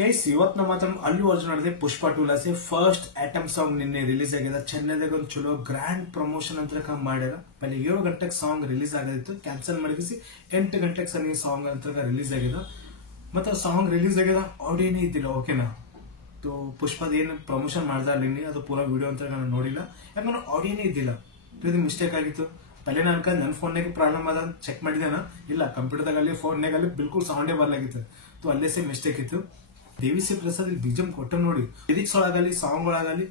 Guys, ಇವತ್ತು ನಮ್ಮ ಹತ್ರ ಅಲ್ಲು ಅರ್ಜುನ್ ಅವ್ರದ್ದು ಪುಷ್ಪ 2 ಲಾಸೆ ಫಸ್ಟ್ ಐಟಮ್ ಸಾಂಗ್ ನಿನ್ನೆ ರಿಲೀಸ್ ಆಗಿದೆ. ಚೆನ್ನೈದಾಗ ಒಂದು ಚಲೋ ಗ್ರ್ಯಾಂಡ್ ಪ್ರಮೋಷನ್ ಅಂತ ಮಾಡ್ಯಾರ. ಪಲ್ಲಿ 7 ಗಂಟೆಗೆ ಸಾಂಗ್ ರಿಲೀಸ್ ಆಗಿತ್ತು, ಕ್ಯಾನ್ಸಲ್ ಮಾಡಿಸಿ 8 ಗಂಟೆಗೆ ಸರಿ ಸಾಂಗ್ ಅಂತ ರಿಲೀಸ್ ಆಗಿದೆ. ಮತ್ತೆ ಸಾಂಗ್ ರಿಲೀಸ್ ಆಗಿದೆ, ಆಡಿಯೋನೇ ಇದ್ದಿಲ್ಲ. ಓಕೆನಾ, ಪುಷ್ಪದ ಏನು ಪ್ರಮೋಷನ್ ಮಾಡ್ದ ಅಲ್ಲಿ ಅದು ಪೂರಾ ವಿಡಿಯೋ ಅಂತ ನಾನು ನೋಡಿಲ್ಲ, ಯಾಕಂದ್ರೆ ಆಡಿಯೋನೇ ಇದ್ದಿಲ್ಲ. ಇದು ಮಿಸ್ಟೇಕ್ ಆಗಿತ್ತು. ಪಲ್ಲೆ ನಾನು ನನ್ನ ಫೋನ್ನಾಗ ಪ್ರಾಬ್ಲಮ್ ಅದ ಚೆಕ್ ಮಾಡಿದೇನ, ಇಲ್ಲ ಕಂಪ್ಯೂಟರ್ದಾಗಲ್ಲಿ ಫೋನ್ನಾಗಲ್ಲಿ ಬಿಲ್ಕುಲ್ ಸೌಂಡೇ ಬರ್ಲಾಗಿತ್ತು. ಅಲ್ಲೇ ಸೇ ಮಿಸ್ಟೇಕ್ ಇತ್ತು. ದೇವಿಶ್ರೀ ಪ್ರಸಾದ್ ಬಿಜಮ್ ಕೊಟ್ಟ ನೋಡಿ, ಲಿರಿಕ್ಸ್ ಒಳಗಲಿ ಸಾಂಗ್ ಒಳಗಲಿ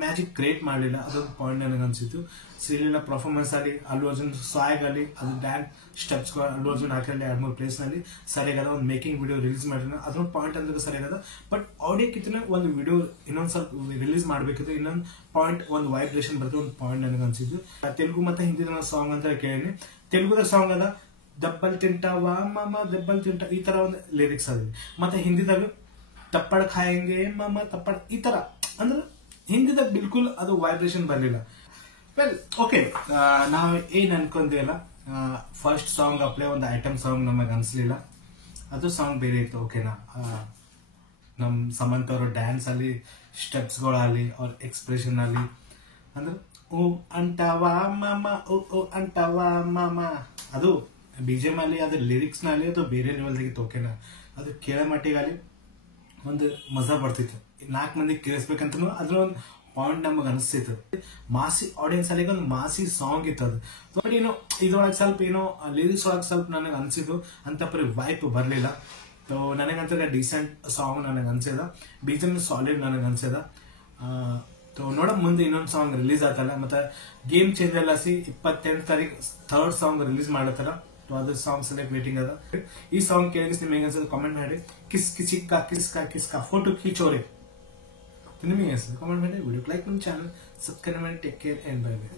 ಮ್ಯಾಜಿಕ್ ಕ್ರಿಯೇಟ್ ಮಾಡಲಿಲ್ಲ. ಅದೊಂದು ಪಾಯಿಂಟ್ ನನಗೆ ಅನ್ಸಿತ್ತು. ಶ್ರೀಲೀಲಾ ಪರ್ಫಾರ್ಮೆನ್ಸ್ ಆಗಲಿ, ಅಲ್ಲು ಅರ್ಜುನ್ ಸಾಂಗ್ ಆಗಲಿ, ಅದು dance steps Allu Arjun ಹಾಕಲಿ 2-3 place ನಲ್ಲಿ ಸರಿಯಾಗದ. ಒಂದು ಮೇಕಿಂಗ್ ವಿಡಿಯೋ ರಿಲೀಸ್ ಮಾಡಿದ್ರೆ ಅದೊಂದು ಪಾಯಿಂಟ್ ಅಂದ್ರೆ ಸರಿಯಾಗದ. ಬಟ್ ಆಡಿಯೋಕ್ಕಿಂತ ಒಂದು ವಿಡಿಯೋ ಇನ್ನೊಂದ್ ಸ್ವಲ್ಪ ರಿಲೀಸ್ ಮಾಡ್ಬೇಕಿತ್ತು, ಇನ್ನೊಂದು ಪಾಯಿಂಟ್ ಒಂದು ವೈಬ್ರೇಷನ್ ಬರ್ತದೆ, ಒಂದು ಪಾಯಿಂಟ್ ನನಗೆ ಅನ್ಸಿದ್ದು. ತೆಲುಗು ಮತ್ತೆ ಹಿಂದಿ ಸಾಂಗ್ ಅಂತ ಕೇಳಿ, ತೆಲುಗುದ ಸಾಂಗ್ ಅದ ದಬ್ಬಲ್ ತಿಂಟಾವಾ ಮಾಮ ದಬ್ಬಲ್ ತಿಂಟ, ಈ ತರ ಒಂದು ಲಿರಿಕ್ಸ್ ಅದ. ಮತ್ತೆ ಹಿಂದಿದಾಗ ತಪ್ಪಡ್ ಖಾಯಂಗೆ ಮಾಮ ತಪ್ಪಡ್, ಈ ತರ ಅಂದ್ರೆ ಹಿಂದಿದಾಗ ಬಿಲ್ಕುಲ್ ಅದು ವೈಬ್ರೇಷನ್ ಬರಲಿಲ್ಲ. ವೆಲ್ ಓಕೆ, ನಾವು ಏನ್ ಅನ್ಕೊಂಡೇಲ್ಲ, ಫಸ್ಟ್ ಸಾಂಗ್ ಅಪ್ಲೇ ಒಂದು ಐಟಮ್ ಸಾಂಗ್ ನಮಗೆ ಅನ್ಸ್ಲಿಲ್ಲ, ಅದು ಸಾಂಗ್ ಬೇರೆ ಇತ್ತು. ಓಕೆನಾ, ನಮ್ ಸಮಂತ್ ಅವರ ಡ್ಯಾನ್ಸ್ ಅಲ್ಲಿ, ಸ್ಟೆಪ್ಸ್ಗಳಲ್ಲಿ ಅವ್ರ ಎಕ್ಸ್ಪ್ರೆಷನ್ ಅಲ್ಲಿ, ಅಂದ್ರೆ ಓ ಅಂಟವಾ ಮಾಮ ಓ ಅಂಟವಾ ಮಾಮ, ಅದು ಬಿಜಿಎಂ ಅಲ್ಲಿ, ಅದು ಲಿರಿಕ್ಸ್ ನಲ್ಲಿ ಅದು ಬೇರೆ ಲೆವೆಲ್ ಆಗಿತ್ತು. ಓಕೆನಾ, ಅದು ಕೇಳೋ ಮಟ್ಟಿಗಾಗಿ ಒಂದು ಮಜಾ ಬರ್ತಿತ್ತು. 4 ಮಂದಿ ಕೇಳಿಸ್ಬೇಕಂತ ಅದ್ರ ಒಂದು ಪಾಯಿಂಟ್ ನಮಗ್ ಅನಿಸ್ತಿತ್ತು. ಮಾಸಿ ಆಡಿಯನ್ಸ್ ಅಲ್ಲಿ ಒಂದು ಮಾಸಿ ಸಾಂಗ್ ಇತ್ತು ಅದು. ಬಟ್ ಏನೋ ಇದ್ರೊಳಗೆ ಸ್ವಲ್ಪ ಏನೋ ಲಿರಿಕ್ಸ್ ಒಳಗೆ ಸ್ವಲ್ಪ ನನಗೆ ಅನ್ಸಿದ್ದು ಅಂತ ಪರಿ ವೈಪ್ ಬರ್ಲಿಲ್ಲ. ನನಗಂತ ಡಿಸೆಂಟ್ ಸಾಂಗ್ ನನಗೆ ಅನ್ಸಿದ, ಬಿಜಿಎಂ ಸಾಲಿಡ್ ನನಗೆ ಅನ್ಸಿದ. ನೋಡ ಮುಂದೆ ಇನ್ನೊಂದು ಸಾಂಗ್ ರಿಲೀಸ್ ಆಗ್ತಲ್ಲ. ಮತ್ತೆ ಗೇಮ್ ಚೇಂಜ್ ಎಲ್ಲ 28 ತಾರೀಕು 3rd ಸಾಂಗ್ ರಿಲೀಸ್ ಮಾಡತ್ತಾರ. ಅದು ಸಾಂಗ್ ಸೆಲೆಕ್ಟ್ ವೇಟಿಂಗ್ ಅದ. ಈ ಸಾಂಗ್ ಕೇಳಿದ್ರೆ ನಿಮ್ಗೆ ಹೆಂಗ ಅನ್ಸುತ್ತೆ ಕಾಮೆಂಟ್ ಮಾಡಿ. ಕಿಸ್ಕಾ ಫೋಟೋ ಖೀಚೋರೆ ನಿಮಗೆ ಅನ್ಸುತ್ತೆ ಕಾಮೆಂಟ್ ಮಾಡಿ. ವಿಡಿಯೋ ಲೈಕ್, ನಮ್ಮ ಚಾನಲ್ ಸಬ್ಸ್ಕ್ರೈಬ್ ಮಾಡಿ. Take care and bye bye.